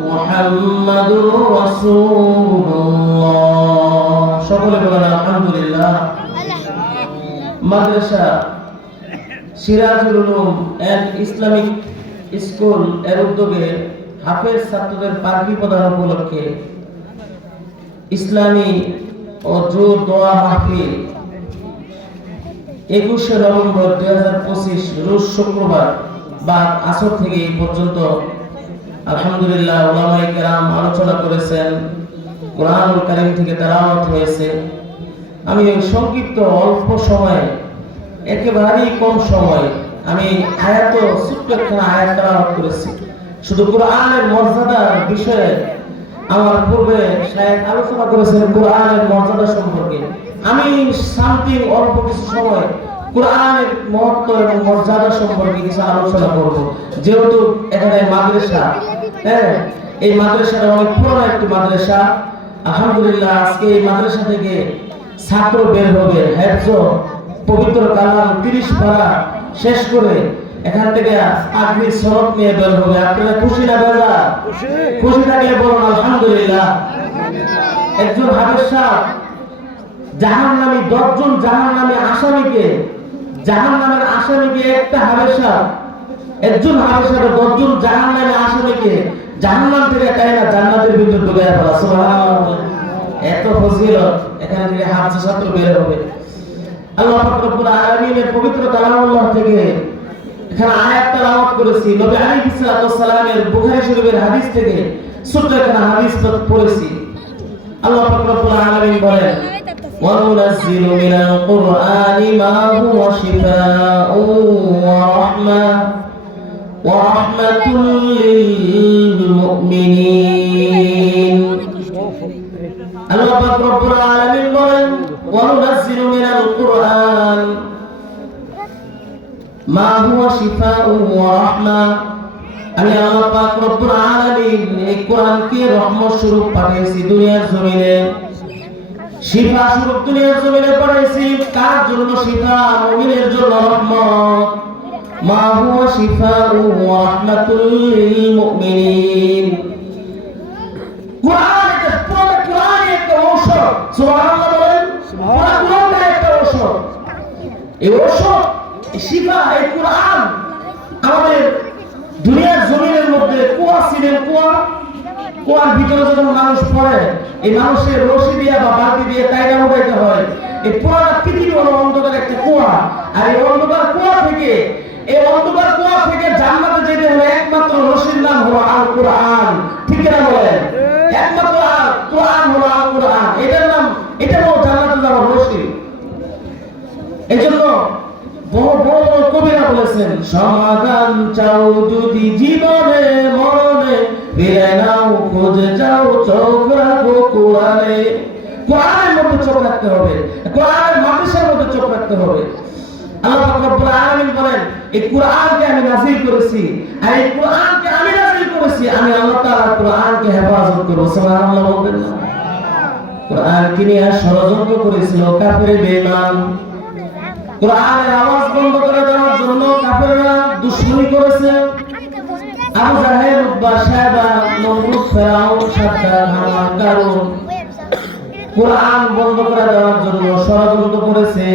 মুহাম্মাদুর রাসূলুল্লাহ। সকলে বলেন আলহামদুলিল্লাহ। Madrasa Sirajul Ulum and Islamic School এর উদ্যোগে হাফেজ ছাত্রদের পাগড়ি প্রদান উপলক্ষে ইসলামী ও জোর দোয়া মাহফিল 21শে নভেম্বর 2025 রোজ শুক্রবার বাদ আসর থেকে এই পর্যন্ত আলহামদুলিল্লাহ উলামায়ে কেরাম আলোচনা করেছেন, কোরআনুল কারীম থেকে তেলাওয়াত হয়েছে। আমি সংক্ষিপ্ত অল্প সময়ে, একেবারেই কম সময়, আমি ছোট্ট একটা আয়াত তেলাওয়াত করেছি। শুধু কোরআনের মর্যাদার বিষয়ে আমার পূর্বে শায়েখ আলোচনা করেছেন কোরআনের মর্যাদা সম্পর্কে। আমি সামথিং অল্প কিছু সময় কোরআনের মহত্ব এবং মর্যাদা সম্পর্কে কিছু আলোচনা করব। যেহেতু এখানে মাদ্রাসা, এই মাদ্রাসাটা অনেক পুরনো একটি মাদ্রাসা। আলহামদুলিল্লাহ আজকে এই মাদ্রাসা থেকে ছাত্র বের হবে, হেফজ পবিত্র কালাম 30 পারা শেষ করে এখান থেকে আগ্রির সনদ নিয়ে বের হবে। আপনারা খুশি না বেজা? খুশি থাকলে বলুন আলহামদুলিল্লাহ। একজন হাফেজ সাহেব জাহান্নামী 10 জন জাহান্নামের আসামিকে একটা হাফেজ সাহেব, একজন হাফেজ সাহেব 10 জন জাহান্নামের আসামিকে জাহান্নাম থেকে টাইনা জান্নাতের ভিতর ঢুকায় ফেলা। সুবহানাল্লাহ। এত ফজিলত, এখান থেকে হাফেজ ছাত্র বের হবে। আল্লাহ পাক রব্বুল আলামিনের পবিত্র কালামুল্লাহ থেকে এখানে আয়াত তেলাওয়াত করেছি। নবী আলাইহিস সালাতু ওয়াস সালামের বুখারী শরীফের হাদিস থেকে ছোট্ট একটা হাদিস পড়েছি। আল্লাহ পাক রব্বুল আলামিন বলেন, ওয়া নুনাজ্জিলু মিনাল কুরআনি মা হুয়া শিফাa'un ওয়া রাহমাতুল লিল মুমিনিন। আল্লাহ পাক রব্বুল আলামিন বলেন, ওয়া নুনাজ্জিলু মিনাল কুরআন মা হুয়া শিফাa'un ওয়া রাহমা। আমি আল্লাহ পাক রব্বুল আলামিন এই কোরআনকে রহমত স্বরূপ পাঠিয়েছি দুনিয়ার জমিনে, শিফা স্বরূপ দুনিয়ার জমিনে পাঠিয়েছি। কার জন্য শিফা? মুমিনের জন্য রহমত। মা হুয়া শিফাa'un ওয়া রাহমাতুল লিল মুমিনিন। কোরআন একটা ঔষধ। সুবহানাল্লাহ বলেন। কোরআন একটা ঔষধ। এই ঔষধ, শিফা, এই কোরআন আমাদের দুনিয়ার জমিনের মধ্যে কুয়ার ভিতরে যখন মানুষ পড়ে, এই মানুষের রশি দিয়া বা বালতি দিয়ে টাইনা উঠাইতে হয়। এই পুরোটা পৃথিবী হলো অন্ধকার একটা কুয়া। আর এই অন্ধকার কুয়া থেকে জান্নাতে যেতে হলে একমাত্র রশির নাম হলো আল কোরআন। ঠিক না বলেন? একমাত্র কোরআন হলো আল কোরআন। এটা হলো জান্নাতে যাওয়ার রশি। এজন্য বড় কবিরা বলেছেন, সমাধান চাও যদি জীবনে মরণে, ফিরে নাও খুঁজে যাও চোখ রাখো কোরআনে। কোরআনের মধ্যে চোখ রাখতে হবে, কোরআনের মাদ্রাসার মধ্যে চোখ রাখতে হবে। আল্লাহ পাক রব্বুল আলামিন বলেন, এই কোরআনকে আমি নাযিল করেছি, আর এই কোরআনকে আমি নাযিল করেছি, আমি আল্লাহ তাআলা কোরআনকে হেফাজত করব। সুবহানাল্লাহ বলবেন না? কোরআনকে নিয়ে ষড়যন্ত্র করেছিল কাফের বেঈমান। কোরআনের আওয়াজ বন্ধ করে দেওয়ার জন্য কাফেররা দুশমনি করেছে। আবু জাহেল, উতবা, শায়বা, নমরুদ, ফিরাউন, সাদ্দাত, হামান, কারুন কোরআন বন্ধ করে দেওয়ার জন্য ষড়যন্ত্র করেছে।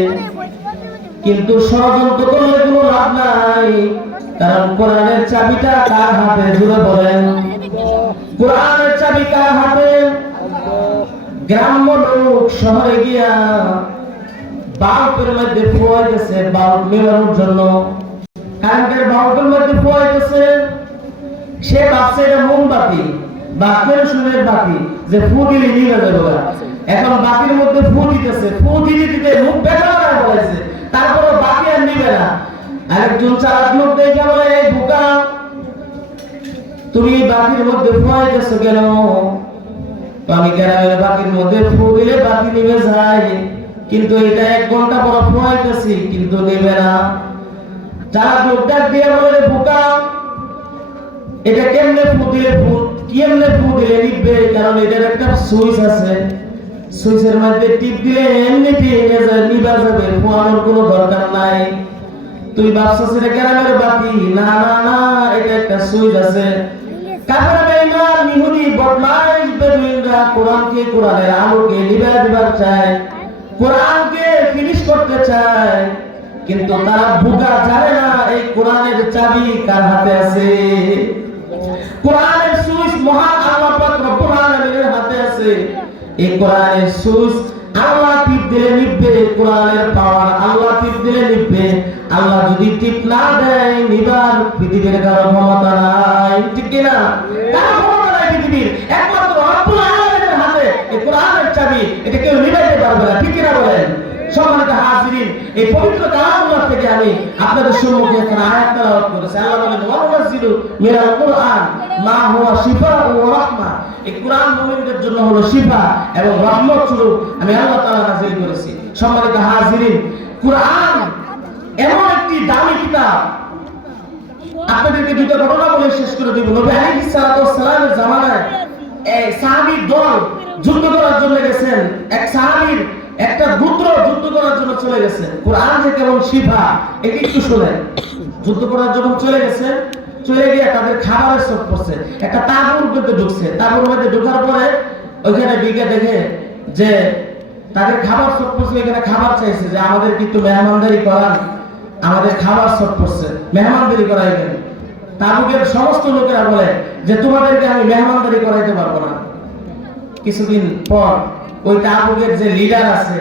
কিন্তু ষড়যন্ত্র করলে কোনো লাভ নাই, কারণ কোরআনের চাবিটা কার হাতে? জুড়ে বলেন, কোরআনের চাবি কার হাতে? গ্রাম্য লোক শহরে গিয়া বাল্বের মধ্যে ফুয়াইতেছে, বাল্ব মেলানোর জন্য কারেন্টের বাল্বের মধ্যে ফুয়াইতেছে। সে ভাবছে এটা মোমবাতি বা কেরোসিনের বাতি, যে ফু দিলে নিভে যাবে। এখন বাতির মধ্যে ফু দিতেছে, ফু দিতে মুখ ব্যথা করে বলেছে, তারপরে বাতি আর নিবে না। আরেকজন চালাক লোক দেখে বলে, এই বোকা, তুমি বাতির মধ্যে ফুয়াইতেছো কেন? আমি গ্রামের বাতির মধ্যে ফু দিলে বাতি নিভে যায়, কিন্তু এটা 1 ঘন্টা পর ফুয়াইতেছি কিন্তু নেবে না। চালাক লোক ডাক দিয়ে বলে, বোকা, এটা কেমনে ফু দিলে নিবে? কারণ এটার একটা সুইচ আছে, সুইচের মধ্যে টিপ দিলে এমনিতেই নিভে যাবে, ফুয়ানোর কোনো দরকার নাই। তুই ভাবছিস এটা গ্রামের বাতি? না, এটা একটা সুইচ আছে। কাফের বদমাইশ বেদুইনরা কোরআনকে, কোরআনের আলোকে নিভায় দিবার চায়, কোরআনকে ফিনিশ করতে চায়, কিন্তু তারা বুকা জানে না এই কোরআনের চাবি কার হাতে আছে। কোরআনের সুইচ মহান আল্লাহ পাক রব্বুল আলামিনের হাতে আছে। এই কোরআনের সুইচ আল্লাহ টিপ দিলে নিভবে, কোরআনের পাওয়ার আল্লাহ টিপ দিলে নিভবে। আল্লাহ যদি টিপ না দেয় নিবার পৃথিবীর কারো ক্ষমতা নাই, ঠিক কি না? কারো ক্ষমতা নাই পৃথিবীর, একমাত্র রব্বুল আলামিনের হাতে এই কোরআনের চাবি, এটা কেউ নিভাইতে পারবে না, ঠিক কি না বলেন? সম্মানিত হাজিরিন, এই পবিত্র কালামুল্লাহ থেকে আমি আপনাদের সম্মুখে একটা আয়াত তেলাওয়াত করেছি। আল্লাহ বলেন ওয়া নুনাজ্জিলু মিনাল কুরআন মা হুয়া শিফাউ ওয়া রাহমা। এই কুরআন মুমিনদের জন্য হলো শিফা এবং রহমত স্বরূপ আমি আল্লাহ তাআলা নাযিল করেছি। সম্মানিত হাজিরিন, কুরআন এমন একটি দামি কিতাব। আপনাদেরকে দুটো ঘটনা বলে শেষ করে দেব। নবী আলাইহিস সালাতু ওয়াস সালামের জামানায় এই সাহাবী দল যুদ্ধ করার জন্য গেছেন। এক সাহাবীর একটা গোত্র যুদ্ধ করার জন্য চলে গেছে। কোরআন যে কেমন শিফা এটা একটু শুনেন। যুদ্ধ করার জন্য চলে গেছে, চলে গিয়ে তাদের খাবারের শখ পড়ছে। একটা তাঁবুর মধ্যে ঢুকছে। তাঁবুর মধ্যে ঢোকার পরে ওইখানে বিকে দেখে যে তাদের খাবার শখ পড়ছে, এখানে খাবার চাইছে যে আমাদের কিন্তু মেহমানদারি করান, আমাদের খাবার শখ পড়ছে, মেহমানদারি করাইবেন। তাঁবুকের সমস্ত লোকেরা বলে যে তোমাদেরকে আমি মেহমানদারি করাইতে পারবো না। কিছুদিন পর ওই তাবুকের যে লিডার আছে,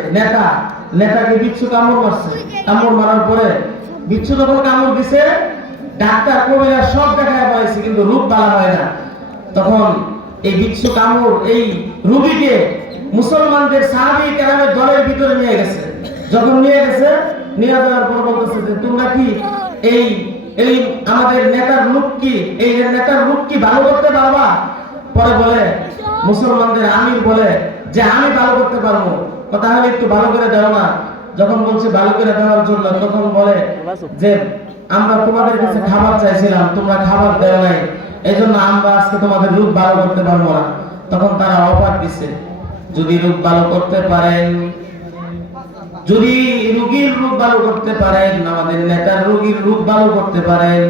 নেতাকে বিচ্ছু কামড় মারছে। কামড় মারার পরে বিচ্ছু যখন কামড় দিছে, ডাক্তার কবিরা সব দেখায় পাইছে, কিন্তু রোগ ভালো হয় না। তখন এই বিচ্ছু কামড় এই রোগীকে মুসলমানদের সাহাবী কেরামের দলের ভিতরে নিয়ে গেছে। যখন নিয়ে গেছে, নিয়ে যাওয়ার পর বলতেছে যে তোমরা কি এই এই আমাদের নেতার রূপ কি, এই নেতার রূপ কি ভালো করতে পারবা? পরে বলে মুসলমানদের আমির বলে যে আমি ভালো করতে পারবো, তাহলে একটু ভালো করে দাও না। যখন বলছে ভালো করে দেওয়ার জন্য, তখন বলে যে আমরা তোমাদের কাছে খাবার চাইছিলাম, তোমরা খাবার দেও নাই, এই জন্য আমরা আজকে তোমাদের রূপ ভালো করতে পারবো না। তখন তারা অফার দিছে, যদি রূপ ভালো করতে পারেন, যদি রোগীর রূপ ভালো করতে পারেন, আমাদের নেতার রোগীর রূপ ভালো করতে পারেন,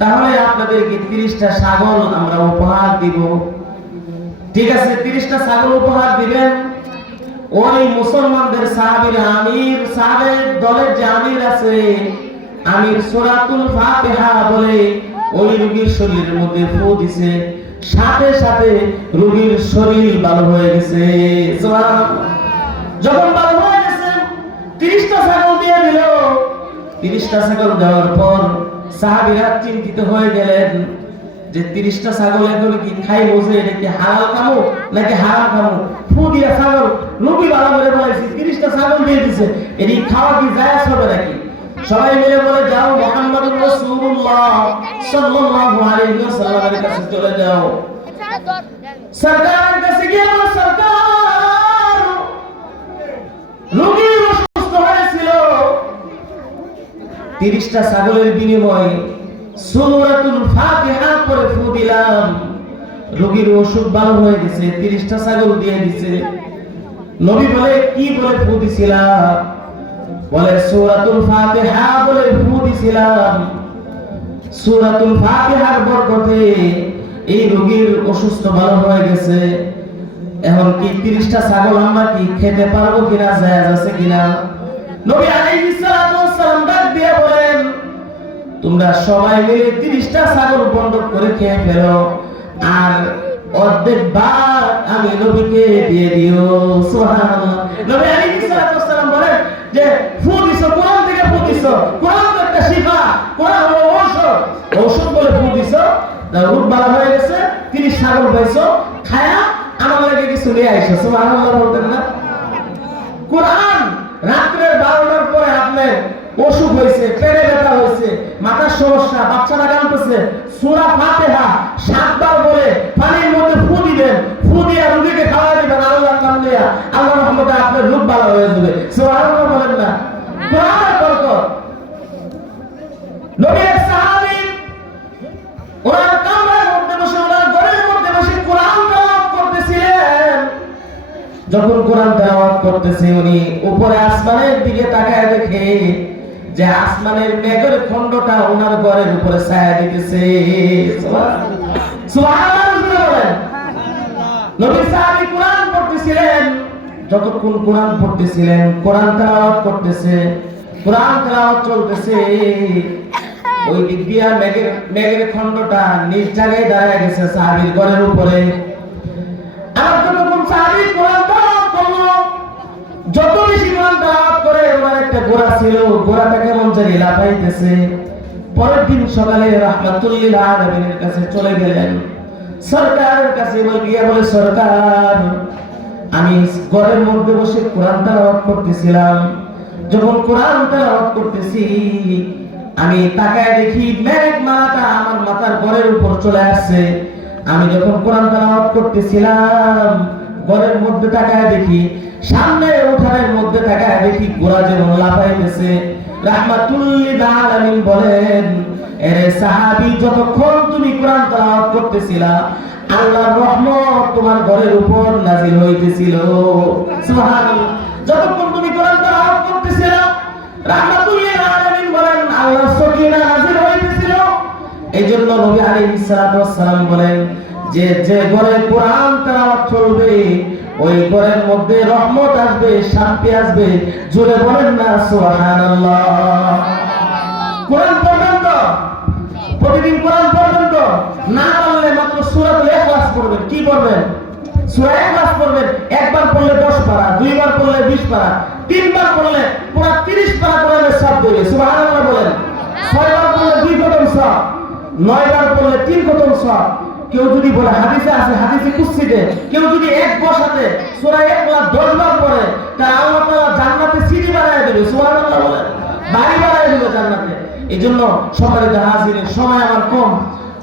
তাহলে আপনাদেরকে 30টা ছাগল আমরা উপহার দিব। ঠিক আছে, 30টা ছাগল উপহার দিবেন। ওই মুসলমানদের সাহাবীর আমির, সাহাবের দলের যে আমির আছে, আমির সূরাতুল ফাতিহা বলে ওই রোগীর শরীরের মধ্যে ফু দিছে, সাথে সাথে রোগীর শরীর ভালো হয়ে গেছে। সুবহানাল্লাহ। যখন ভালো হয়ে গেছে, 30টা ছাগল দিয়ে দিল। 30টা ছাগল দেওয়ার পর সাহাবীরা চিন্তিত হয়ে গেলেন যে 30টা ছাগল এখন কি খাই বসে, এটা কি হালাল খাবো নাকি হারাম খাবো? ফু দিয়া ছাগল রুবি ভালো করে বলেছি, 30টা ছাগল দিয়ে দিছে, এটি খাওয়া কি জায়েজ হবে নাকি? সবাই মিলে বলে যাও মুহাম্মদুর রাসূলুল্লাহ সাল্লাল্লাহু আলাইহি ওয়াসাল্লামের কাছে চলে যাও। সরকারের কাছে গিয়ে বলে সরকার, রোগী অসুস্থ হয়েছিল, 30টা ছাগলের বিনিময়ে সূরাতুল ফাতিহা পড়ে ফু দিলাম, রোগীর অসুখ ভালো হয়ে গেছে, 30টা ছাগল দিয়ে দিছে। নবী বলে কি বলে ফু দিছিলাম? বলে সূরাতুল ফাতিহা বলে ফু দিছিলাম। সূরাতুল ফাতিহার বরকতে এই রোগীর অসুস্থ ভালো হয়ে গেছে। এখন কি 30টা ছাগল আমরা কি খেতে পারবো কিনা, জায়েজ আছে কিনা? নবী আলাইহিস সালাতু ওয়াস সালাম ডাক দিয়ে বলেন তোমরা সবাই মিলে 30টা ছাগল বন্ধক করে খেয়ে ফেলো, আর অর্ধেক ভাগ আমি নবীকে দিয়ে দিও। সুবহানাল্লাহ। নবী আলাইহিস সালাতু ওয়াস সালাম বলেন যে ফু দিছো, কোরআন থেকে ফু দিছো, কোরআন তো একটা শিফা, কোরআন হলো ঔষধ, ঔষধ বলে ফু দিছো, রোগ ভালো হয়ে গেছে, 30 ছাগল পাইছো, খায়া আমার লাগে কিছু নিয়ে আইছো। সুবহানাল্লাহ বলতেন না? কোরআন রাত্রে 12টার পরে আপনার অসুখ হয়েছে, পেটে ব্যথা হয়েছে, মাথার সমস্যা, বাচ্চারা কাঁদতেছে, সূরা ফাতিহা 7 বার বলে পানির মধ্যে ফু দিবেন, ফু দিয়ে রোগীকে খাওয়া দিবেন, আল্লাহর নাম নিয়ে আল্লাহর রহমতে আপনার রোগ ভালো হয়ে যাবে। সুবহানাল্লাহ বলেন না? কোরআনের বরকত। নবীর সাহাবী ওনার কামরার মধ্যে বসে, ওনার ঘরের মধ্যে বসে কোরআন তেলাওয়াত করতেছিলেন। যখন কোরআন তেলাওয়াত করতেছে, উনি উপরে আসমানের দিকে তাকায় দেখে যে আসমানের মেঘের খণ্ডটা ওনার ঘরের উপরে ছায়া দিতেছে। সুবহানাল্লাহ বলেন। নবী সাহাবী কোরআন পড়তেছিলেন, যতক্ষণ কোরআন পড়তেছিলেন, কোরআন তেলাওয়াত করতেছে, কোরআন তেলাওয়াত চলতেছে, ওই দিক দিয়া মেঘের খণ্ডটা নিজ জায়গায় দাঁড়ায় গেছে সাহাবীর ঘরের উপরে। আর যতক্ষণ সাহাবী কোরআন তেলাওয়াত করলো, যত বেশি কোরআন তেলাওয়াত করে, ওনার একটা ঘোড়া ছিল, ঘোড়াটা কেমন জানি লাফাইতেছে। পরের দিন সকালে রাহমাতুল লিল আলামিনের কাছে চলে গেলেন, সরকারের কাছে গিয়ে বলে, সরকার, আমি ঘরের মধ্যে বসে কোরআন তেলাওয়াত করতেছিলাম, যখন কোরআন তেলাওয়াত করতেছি আমি তাকায় দেখি মেঘমালাটা আমার মাথার ঘরের উপর চলে আসছে। আমি যখন কোরআন তেলাওয়াত করতেছিলাম ঘরের মধ্যে তাকায় দেখি, সামনে উঠানের মধ্যে তাকায় দেখি ঘোড়া যেমন লাফাইতেছে। রাহমাতুল লিল আলামিন বলেন, এরে সাহাবী, যতক্ষণ তুমি কোরআন তেলাওয়াত করতেছিলা আল্লাহর রহমত তোমার ঘরের উপর নাযিল হইতেছিল। সুবহানাল্লাহ। যতক্ষণ তুমি কোরআন তেলাওয়াত করতেছিলা রাহমাতুল লিল আলামিন বলেন আল্লাহর সাকিনা নাযিল হইতেছিল। এইজন্য নবী আলাইহিস সালাতু ওয়াস সালাম বলেন যে যে ঘরে কোরআন তেলাওয়াত চলবে ওই ঘরের মধ্যে রহমত আসবে, শান্তি আসবে। জোরে বলেন না সুবহানাল্লাহ। কোরআন পড়বেন তো, প্রতিদিন কোরআন পড়বেন তো, না পারলে মাত্র সূরাতুল ইখলাস পড়বেন। কি পড়বেন? সূরা ইখলাস পড়বেন। একবার পড়লে 10 পারা, দুইবার পড়লে 20 পারা, তিনবার পড়লে পুরো 30 পারা কোরআনের সওয়াব দেবে। সুবহানাল্লাহ বলেন। 6 বার পড়লে 2 খতম সওয়াব, 9 বার পড়লে 3 খতম সওয়াব। কেউ যদি বলে হাদিসে আছে, হাদিসে কুদসিতে কেউ যদি এক বসাতে সূরা ইখলাস 10 বার পড়ে, তাহলে আল্লাহ তাআলা জান্নাতে সিঁড়ি বানায় দেবে। সুবহানাল্লাহ বলেন। বাড়ি বানায় দেবে জান্নাতে। এইজন্য সম্মানিত হাজিরিন, সময় আমার কম,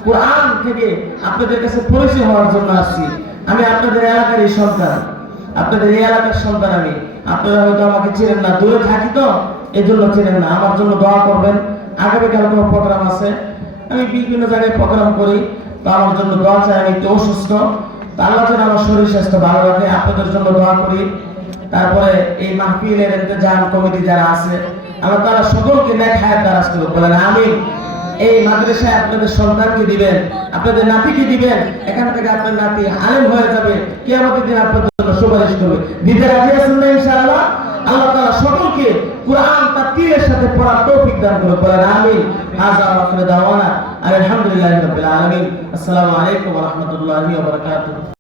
কোরআন থেকে আপনাদের কাছে পরিচয় হওয়ার জন্য আসছি। আমি আপনাদের এলাকারই সন্তান, আপনাদের এই এলাকার সন্তান আমি। আপনারা হয়তো আমাকে চেনেন না, দূরে থাকি তো এজন্য চেনেন না। আমার জন্য দোয়া করবেন। আগামীকাল কোনো প্রোগ্রাম আছে, আমি বিভিন্ন জায়গায় প্রোগ্রাম করি, তো আমার জন্য দোয়া চাই। আমি একটু অসুস্থ, তো আল্লাহ যেন আমার শরীর স্বাস্থ্য ভালো রাখে, আপনাদের জন্য দোয়া করি। তারপরে এই মাহফিলের ইন্তজাম কমিটি যারা আছে, আল্লাহ তাআলা সকলকে নেক হায়াত দারাজ করুন, বলেন আমিন। এই মাদ্রাসায় আপনাদের সন্তানকে দিবেন, আপনাদের নাতিকে দিবেন, এখান থেকে আপনার নাতি আলেম হয়ে যাবে, কিয়ামতের দিন আপনাদের জন্য সুপারিশ করবে। দিতে রাজি আছেন না ইনশাআল্লাহ? আল্লাহ তাআলা সকলকে কুরআন তাফসীরের সাথে পড়ার তৌফিক দান করুন, বলেন আমিন। হাযা ওয়া আখিরু দাওয়ানা আলহামদুলিল্লাহি রাব্বিল আলামিন। আসসালামু আলাইকুম ওয়া রাহমাতুল্লাহি ওয়া বারাকাতুহু।